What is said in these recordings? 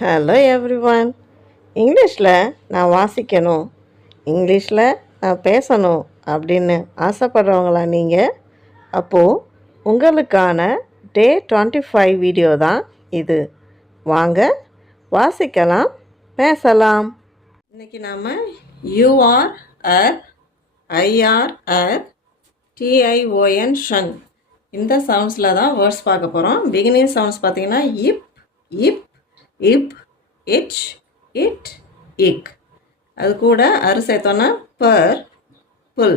Hello everyone. இங்கிலீஷில் நான் வாசிக்கணும், இங்கிலீஷில் நான் பேசணும் அப்படின்னு ஆசைப்படுறவங்களா நீங்கள்? அப்போது உங்களுக்கான டே 25 வீடியோ தான் இது. வாங்க வாசிக்கலாம், பேசலாம். இன்றைக்கி நாம் UR R IR R TION shun இந்த சவுண்ட்ஸில் தான் வேர்ட்ஸ் பார்க்க போகிறோம். பிகினிங் சவுண்ட்ஸ் பார்த்திங்கன்னா இப், இப், இப், இச், இட், இக். அது கூட அரு சேர்த்தோன்னா பர், புல்,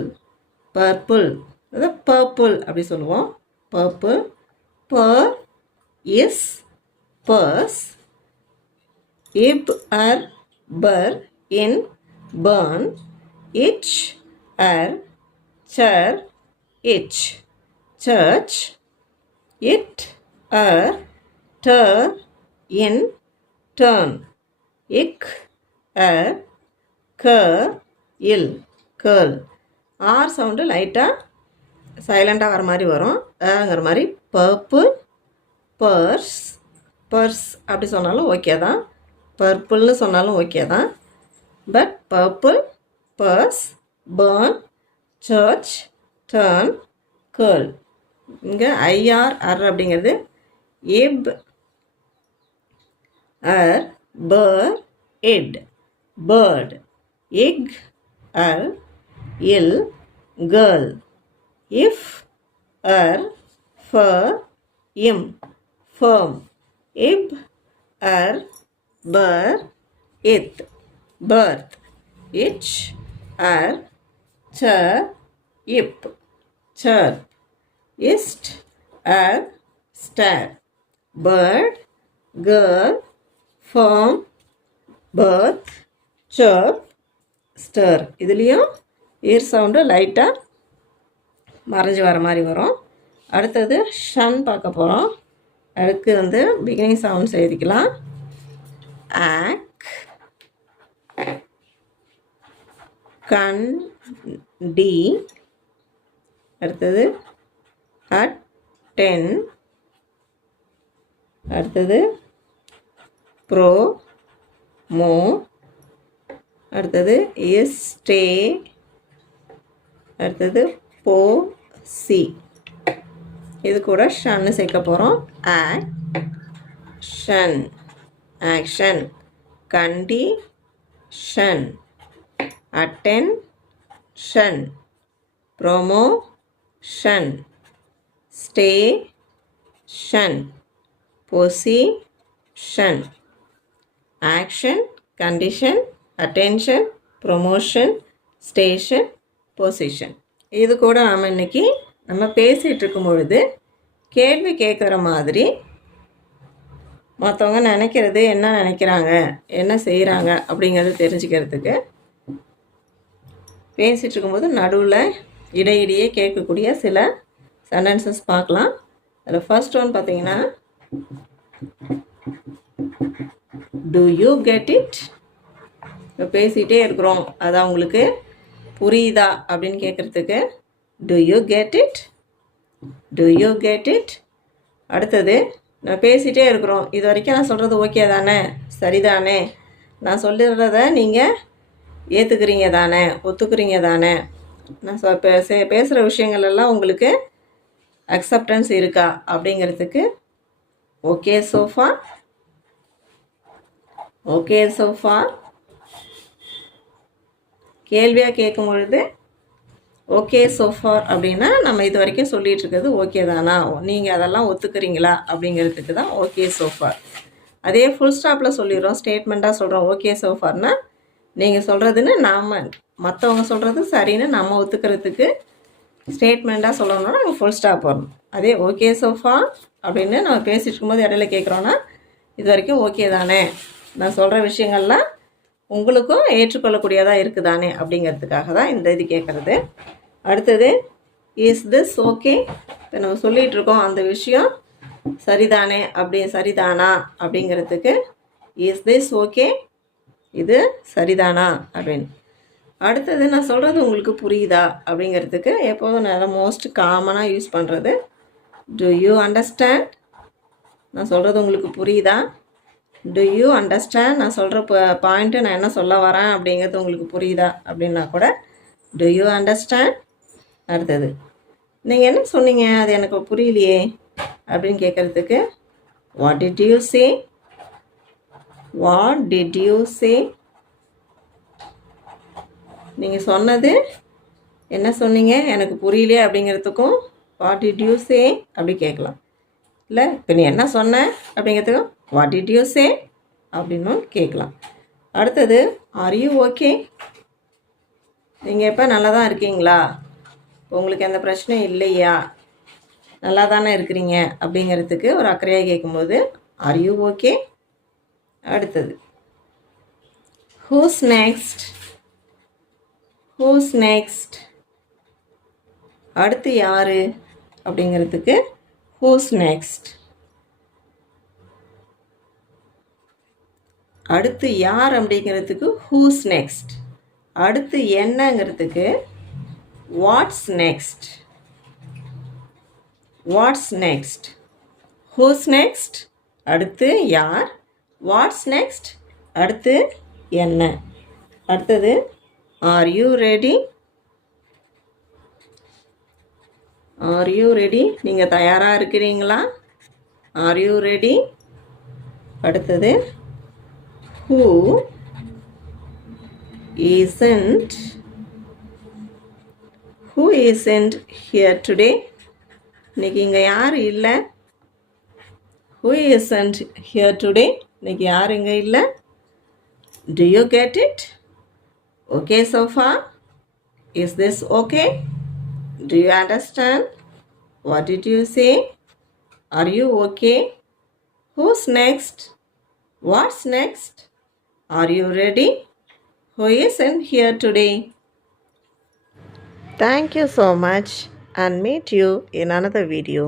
பர்புல், அது பர்புல் அப்படி சொல்லுவோம். பர்புல், பர், இஸ், பர்ஸ், இப், அர், பர், இன், பர்ன், இச், அர், சர், இச், search, it, ur, tur, in, turn, ick, cur, ill, curl. R sound லைட்டாக சைலண்ட்டாக வர மாதிரி வரும். ங்கிற மாதிரி பர்பிள், பர்ஸ், பர்ஸ் அப்படி சொன்னாலும் ஓகே தான், பர்பிள்னு சொன்னாலும் ஓகே தான். But purple, purse, burn, church, turn, girl. இங்கே ஐஆர் அர் அப்படிங்கிறது இப், அர், பர், இட், பேர்ட், இக், அர், இல், கேர்ள், இஃப், அர், ஃபர், இம், ஃபர்ம், இப், அர், பர், இத், பர்த், இச், அர், சர், இப், surf, ist, ur, star, bird, girl, farm, birth, surf, ster. இதுலேயும் ஈர் சவுண்டு லைட்டாக மறைஞ்சி வர மாதிரி வரும். அடுத்தது ஷன் பார்க்க போகிறோம். அதுக்கு பிகினிங் சவுண்ட்ஸ் எழுதிக்கலாம். ஆக், கண், டி. அடுத்தது அட், டென். அடுத்தது ப்ரோ, மோ. அடுத்தது இஸ், ஸ்டே. அடுத்தது போ, சி. இது கூட ஷன்னு சேர்க்க போகிறோம். Action, action, condition, attention, promotion, station, position. Action, condition, attention, promotion, station, position. இது கூட நம்ம பேசிகிட்டு இருக்கும் பொழுது கேள்வி கேட்குற மாதிரி மற்றவங்க நினைக்கிறது என்ன நினைக்கிறாங்க, என்ன செய்கிறாங்க அப்படிங்கிறது தெரிஞ்சுக்கிறதுக்கு பேசிகிட்டு இருக்கும்போது நடுவில் இடையிடையே கேட்கக்கூடிய சில சென்டென்சஸ் பார்க்கலாம். அதில் ஃபர்ஸ்ட் ஒன் பார்த்தீங்கன்னா, டு யூ கெட் இட்? இப்போ பேசிகிட்டே இருக்கிறோம், அது அவங்களுக்கு புரியுதா அப்படின்னு கேட்குறதுக்கு to you get it, to you get it. அடுத்தது, நான் பேசிகிட்டே இருக்கிறோம், இது வரைக்கும் நான் சொல்கிறது ஓகே தானே, சரிதானே, நான் சொல்லுறத நீங்கள் ஏற்றுக்கிறீங்க தானே, ஒத்துக்கிறீங்க தானே, நான் பேசுகிற விஷயங்கள் எல்லாம் உங்களுக்கு அக்செப்டன்ஸ் இருக்கா அப்படிங்கிறதுக்கு ஓகே சோஃபா, ஓகே சோஃபா. கேள்வியாக கேட்கும் பொழுது ஓகே சோஃபார் அப்படின்னா நம்ம இது வரைக்கும் சொல்லிகிட்டு இருக்கிறது ஓகே தானா, நீங்கள் அதெல்லாம் ஒத்துக்கிறீங்களா அப்படிங்கிறதுக்கு தான் ஓகே சோஃபார். அதே ஃபுல் ஸ்டாப்பில் சொல்லிடுறோம், ஸ்டேட்மெண்ட்டாக சொல்கிறோம். ஓகே சோஃபார்னால் நீங்கள் சொல்கிறதுன்னு நாம் மற்றவங்க சொல்கிறது சரின்னு நம்ம ஒத்துக்கிறதுக்கு ஸ்டேட்மெண்ட்டாக சொல்லணும்னா நம்ம ஃபுல் ஸ்டாப் வரணும். அதே ஓகே சோஃபா அப்படின்னு நம்ம பேசிட்டு இருக்கும்போது இடையில கேட்குறோன்னா இது வரைக்கும் ஓகே தானே, நான் சொல்கிற விஷயங்கள்லாம் உங்களுக்கும் ஏற்றுக்கொள்ளக்கூடியதாக இருக்குதானே அப்படிங்கிறதுக்காக தான் இந்த இது கேட்குறது. அடுத்தது, இஸ் திஸ் ஓகே? இப்போ நம்ம சொல்லிகிட்டு இருக்கோம் அந்த விஷயம் சரிதானே, சரிதானா அப்படிங்கிறதுக்கு இஸ் திஸ் ஓகே, இது சரிதானா அப்படின்னு. அடுத்தது, நான் சொல்கிறது உங்களுக்கு புரியுதா அப்படிங்கிறதுக்கு எப்போதும் நல்லா மோஸ்ட் காமனாக யூஸ் பண்ணுறது டு யூ அண்டர்ஸ்டாண்ட்? நான் சொல்கிறது உங்களுக்கு புரியுதா? To you understand? நான் சொல்கிற பாயிண்ட்டு நான் என்ன சொல்ல வரேன் அப்படிங்கிறது உங்களுக்கு புரியுதா அப்படின்னா கூட டு யூ அண்டர்ஸ்டாண்ட். அடுத்தது நீங்கள் என்ன சொன்னீங்க அது எனக்கு புரியலையே அப்படின்னு கேட்குறதுக்கு what did you say? What did you say? நீங்கள் சொன்னது என்ன சொன்னீங்க எனக்கு புரியலையே அப்படிங்கிறதுக்கும் வாட் டிட் யூ சே அப்படி கேட்கலாம். இல்லை இப்போ நீ என்ன சொன்ன அப்படிங்கிறதுக்கும் வாட் டிட் யூ சே அப்படின்னும் கேட்கலாம். அடுத்தது ஆர் யூ ஓகே? நீங்கள் இப்போ நல்லா தான் இருக்கீங்களா? உங்களுக்கு எந்த பிரச்சனையும் இல்லையா? நல்லா தானே இருக்கிறீங்க அப்படிங்கிறதுக்கு ஒரு அக்கறையாக கேட்கும்போது ஆர் யூ ஓகே. அடுத்தது ஹூஸ் நெக்ஸ்ட்? Who's next? அடுத்து யார் அப்படிங்கிறதுக்கு ஹூஸ் நெக்ஸ்ட். அடுத்து யார் அப்படிங்கிறதுக்கு ஹூஸ் நெக்ஸ்ட். அடுத்து என்னங்கிறதுக்கு what's next. What's next. Who's next அடுத்து யார், வாட்ஸ் நெக்ஸ்ட் அடுத்து என்ன. அடுத்தது are you ready? Are you ready? நீங்கள் தயாராக இருக்கிறீங்களா? Are you ready? அடுத்தது ஹூ isn't here today? இன்னைக்கு இங்கே யார் இல்லை? Who isn't here today? இன்னைக்கு யார் இங்கே இல்லை? Do you get it? Okay so far? Is this okay? Do you understand? What did you say? Are you okay? Who's next? What's next? Are you ready? Who isn't here today? Thank you so much and meet you in another video.